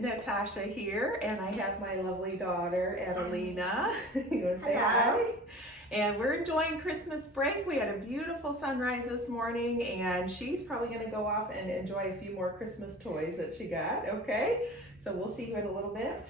Natasha here, and I have my lovely daughter, Adelina. You want to say hi? And we're enjoying Christmas break. We had a beautiful sunrise this morning, and she's probably going to go off and enjoy a few more Christmas toys that she got, okay? So we'll see you in a little bit.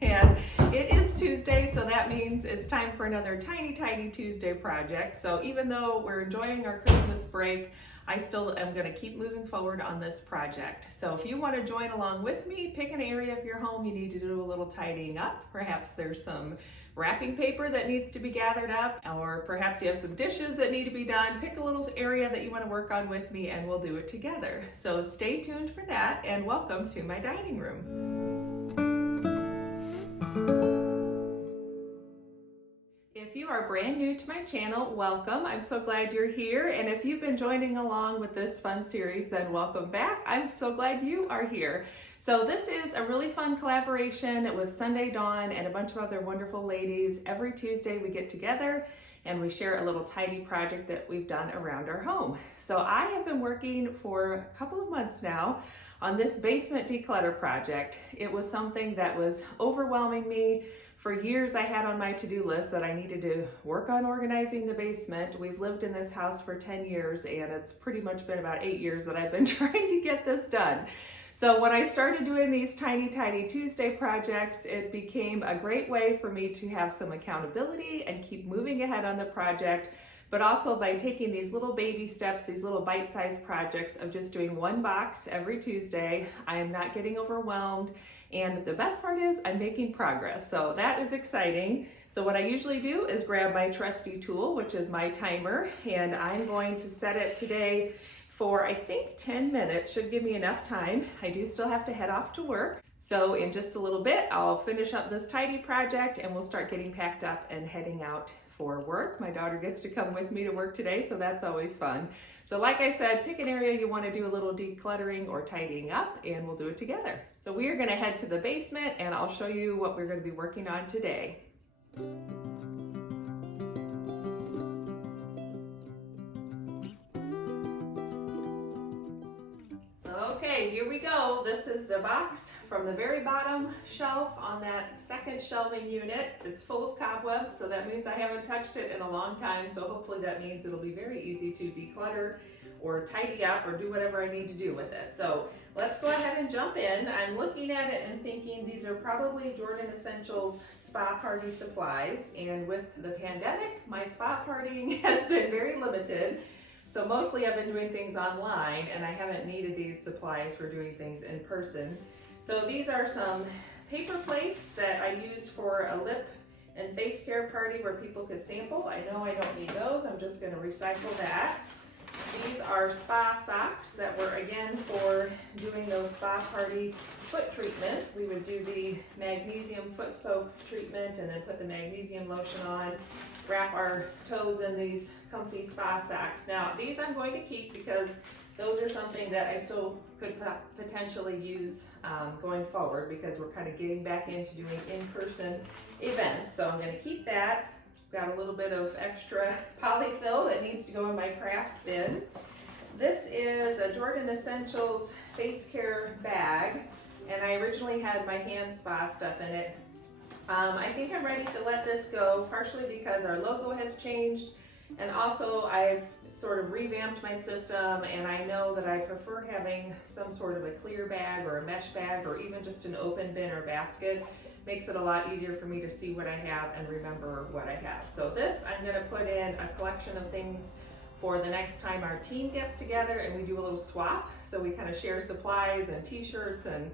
And it is Tuesday, so that means it's time for another Tiny Tuesday project. So even though we're enjoying our Christmas break, I still am going to keep moving forward on this project. So if you want to join along with me, pick an area of your home you need to do a little tidying up. Perhaps there's some wrapping paper that needs to be gathered up, or perhaps you have some dishes that need to be done. Pick a little area that you want to work on with me and we'll do it together. So stay tuned for that, and welcome to my dining room. If you are brand new to my channel, welcome. I'm so glad you're here. And if you've been joining along with this fun series, then welcome back. I'm so glad you are here. So this is a really fun collaboration with Sunday Dawn and a bunch of other wonderful ladies. Every Tuesday we get together and we share a little tidy project that we've done around our home. So I have been working for a couple of months now on this basement declutter project. It was something that was overwhelming me. For years I had on my to-do list that I needed to work on organizing the basement. We've lived in this house for 10 years and it's pretty much been about 8 years that I've been trying to get this done. So when I started doing these Tiny Tuesday projects, it became a great way for me to have some accountability and keep moving ahead on the project, but also by taking these little baby steps, these little bite-sized projects of just doing one box every Tuesday. I am not getting overwhelmed, and the best part is I'm making progress, so that is exciting. So what I usually do is grab my trusty tool, which is my timer, and I'm going to set it today for I think 10 minutes, should give me enough time. I do still have to head off to work. So in just a little bit, I'll finish up this tidy project and we'll start getting packed up and heading out for work. My daughter gets to come with me to work today, so that's always fun. So like I said, pick an area you want to do a little decluttering or tidying up and we'll do it together. So we are going to head to the basement and I'll show you what we're going to be working on today. Okay, here we go. This is the box from the very bottom shelf on that second shelving unit. It's full of cobwebs, so that means I haven't touched it in a long time, so hopefully that means it'll be very easy to declutter or tidy up or do whatever I need to do with it. So let's go ahead and jump in. I'm looking at it and thinking these are probably Jordan Essentials spa party supplies, and with the pandemic, my spa partying has been very limited. So mostly I've been doing things online and I haven't needed these supplies for doing things in person. So these are some paper plates that I used for a lip and face care party where people could sample. I know I don't need those, I'm just gonna recycle that. These are spa socks that were again for doing those spa party foot treatments. We would do the magnesium foot soak treatment and then put the magnesium lotion on, wrap our toes in these comfy spa socks. Now these I'm going to keep because those are something that I still could potentially use going forward because we're kind of getting back into doing in-person events. So I'm going to keep that. Got a little bit of extra polyfill that needs to go in my craft bin. This is a Jordan Essentials face care bag, and I originally had my hand spa stuff in it. I think I'm ready to let this go, partially because our logo has changed, and also I've sort of revamped my system, and I know that I prefer having some sort of a clear bag or a mesh bag or even just an open bin or basket. Makes it a lot easier for me to see what I have and remember what I have. So this I'm going to put in a collection of things for the next time our team gets together and we do a little swap. So we kind of share supplies and t-shirts and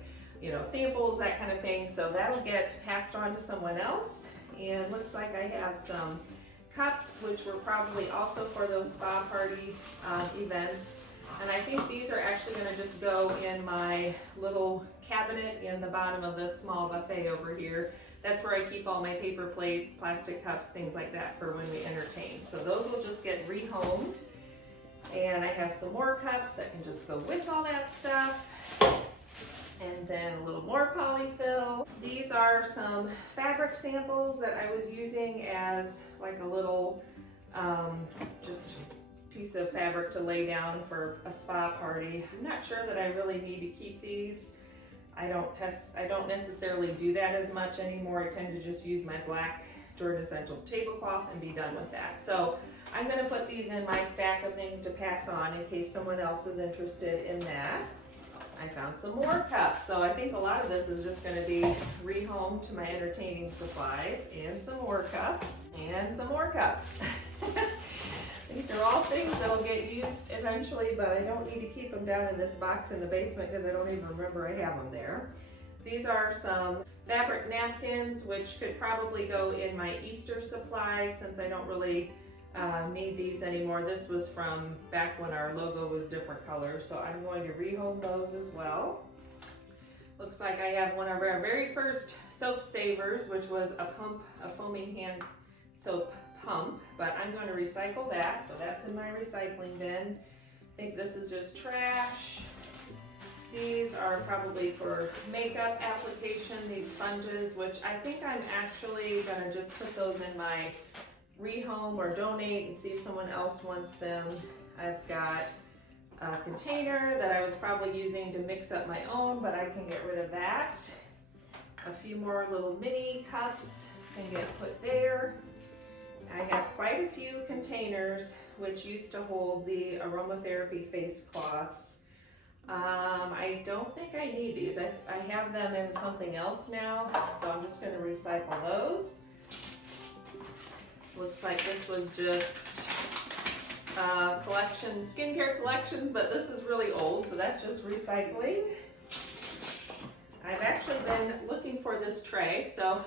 samples, that kind of thing. So that'll get passed on to someone else. And looks like I have some cups, which were probably also for those spa party events. And I think these are actually going to just go in my little cabinet in the bottom of this small buffet over here. That's where I keep all my paper plates, plastic cups, things like that for when we entertain. So those will just get rehomed. And I have some more cups that can just go with all that stuff. And then a little more polyfill. These are some fabric samples that I was using as like a little just piece of fabric to lay down for a spa party. I'm not sure that I really need to keep these. I don't necessarily do that as much anymore. I tend to just use my black Jordan Essentials tablecloth and be done with that. So I'm gonna put these in my stack of things to pass on in case someone else is interested in that. I found some more cups. So I think a lot of this is just gonna be rehome to my entertaining supplies, and some more cups, and some more cups. These are all things that'll get used eventually, but I don't need to keep them down in this box in the basement because I don't even remember I have them there. These are some fabric napkins, which could probably go in my Easter supplies since I don't really need these anymore. This was from back when our logo was different colors, so I'm going to rehome those as well. Looks like I have one of our very first soap savers, which was a foaming hand soap pump, but I'm going to recycle that, so that's in my recycling bin. I think this is just trash. These are probably for makeup application, these sponges, which I think I'm actually gonna just put those in my rehome or donate and see if someone else wants them. I've got a container that I was probably using to mix up my own, but I can get rid of that. A few more little mini cups can get put there. I have quite a few containers which used to hold the aromatherapy face cloths. I don't think I need these. I have them in something else now, so I'm just going to recycle those. Looks like this was just collection, skincare collections, but this is really old, so that's just recycling. I've actually been looking for this tray, so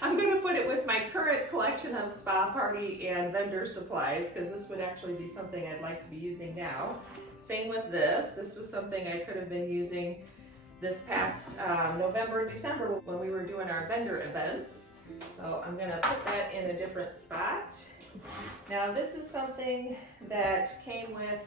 I'm going to put it with my current collection of spa party and vendor supplies, because this would actually be something I'd like to be using now. Same with this. This was something I could have been using this past November, December when we were doing our vendor events. So I'm going to put that in a different spot. Now this is something that came with,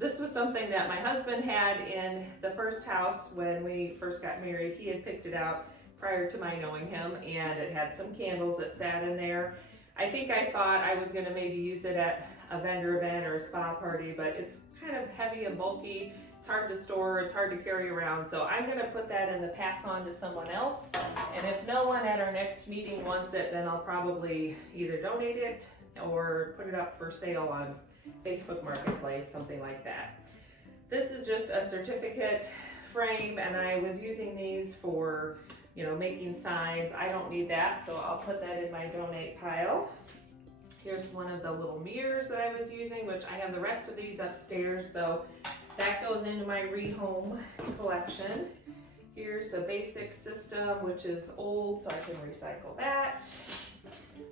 this was something that my husband had in the first house when we first got married. He had picked it out prior to my knowing him, and it had some candles that sat in there. I think I thought I was going to maybe use it at a vendor event or a spa party, but it's kind of heavy and bulky. It's hard to store, it's hard to carry around, so I'm going to put that in the pass on to someone else. And if no one at our next meeting wants it, then I'll probably either donate it or put it up for sale on Facebook Marketplace, something like that. This is just a certificate frame, and I was using these for, you know, making signs. I don't need that, so I'll put that in my donate pile. Here's one of the little mirrors that I was using, which I have the rest of these upstairs, so that goes into my rehome collection. Here's a basic system, which is old, so I can recycle that.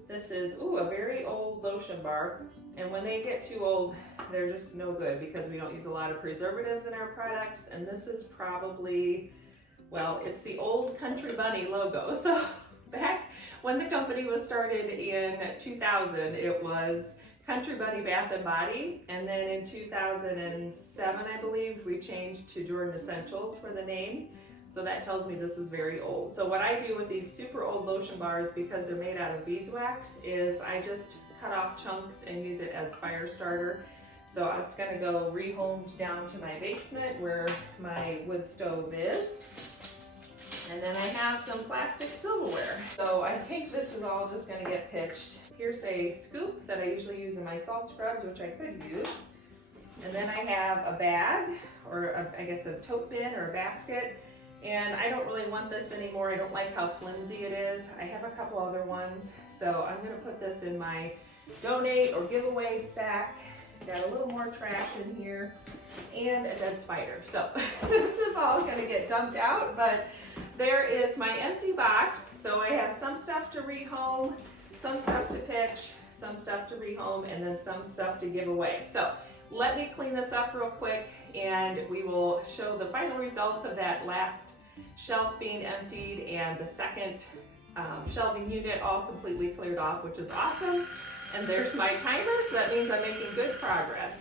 This is, a very old lotion bar, and when they get too old, they're just no good because we don't use a lot of preservatives in our products, and this is probably, well, it's the old Country Bunny logo. So back when the company was started in 2000, it was Country Bunny Bath and Body, and then in 2007, I believe, we changed to Jordan Essentials for the name. So that tells me this is very old. So what I do with these super old lotion bars, because they're made out of beeswax, is I just cut off chunks and use it as fire starter. So it's gonna go rehomed down to my basement where my wood stove is. And then I have some plastic silverware. So I think this is all just gonna get pitched. Here's a scoop that I usually use in my salt scrubs, which I could use. And then I have a bag, or I guess a tote bin or a basket. And I don't really want this anymore. I don't like how flimsy it is. I have a couple other ones. So I'm gonna put this in my donate or giveaway stack. Got a little more trash in here and a dead spider. So this is all gonna get dumped out, but there is my empty box. So I have some stuff to rehome, some stuff to pitch, some stuff to rehome, and then some stuff to give away. So let me clean this up real quick and we will show the final results of that last shelf being emptied and the second shelving unit all completely cleared off, which is awesome. And there's my timer, so that means I'm making good progress.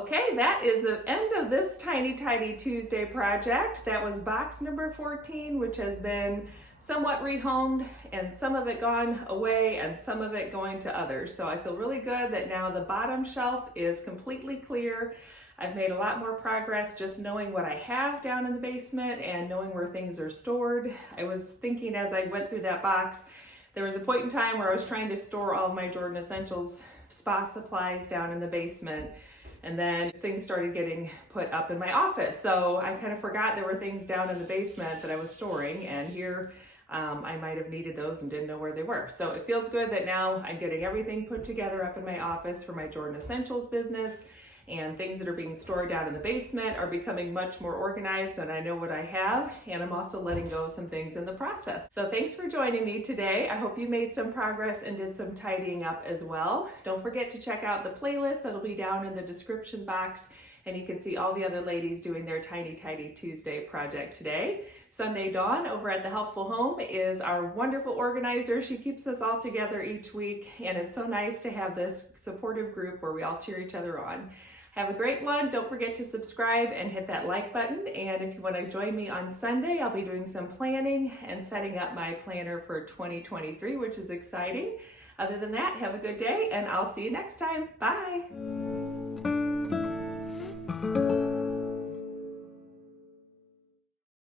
Okay, that is the end of this Tiny Tidy Tuesday project. That was box number 14, which has been somewhat rehomed and some of it gone away and some of it going to others. So I feel really good that now the bottom shelf is completely clear. I've made a lot more progress just knowing what I have down in the basement and knowing where things are stored. I was thinking as I went through that box, there was a point in time where I was trying to store all of my Jordan Essentials spa supplies down in the basement, and then things started getting put up in my office. So I kind of forgot there were things down in the basement that I was storing, and here I might have needed those and didn't know where they were. So it feels good that now I'm getting everything put together up in my office for my Jordan Essentials business, and things that are being stored down in the basement are becoming much more organized, and I know what I have, and I'm also letting go of some things in the process. So thanks for joining me today. I hope you made some progress and did some tidying up as well. Don't forget to check out the playlist that'll be down in the description box, and you can see all the other ladies doing their Tiny Tidy Tuesday project today. Sunday Dawn over at The Helpful Home is our wonderful organizer. She keeps us all together each week, and it's so nice to have this supportive group where we all cheer each other on. Have a great one. Don't forget to subscribe and hit that like button. And if you want to join me on Sunday, I'll be doing some planning and setting up my planner for 2023, which is exciting. Other than that, have a good day, and I'll see you next time. Bye.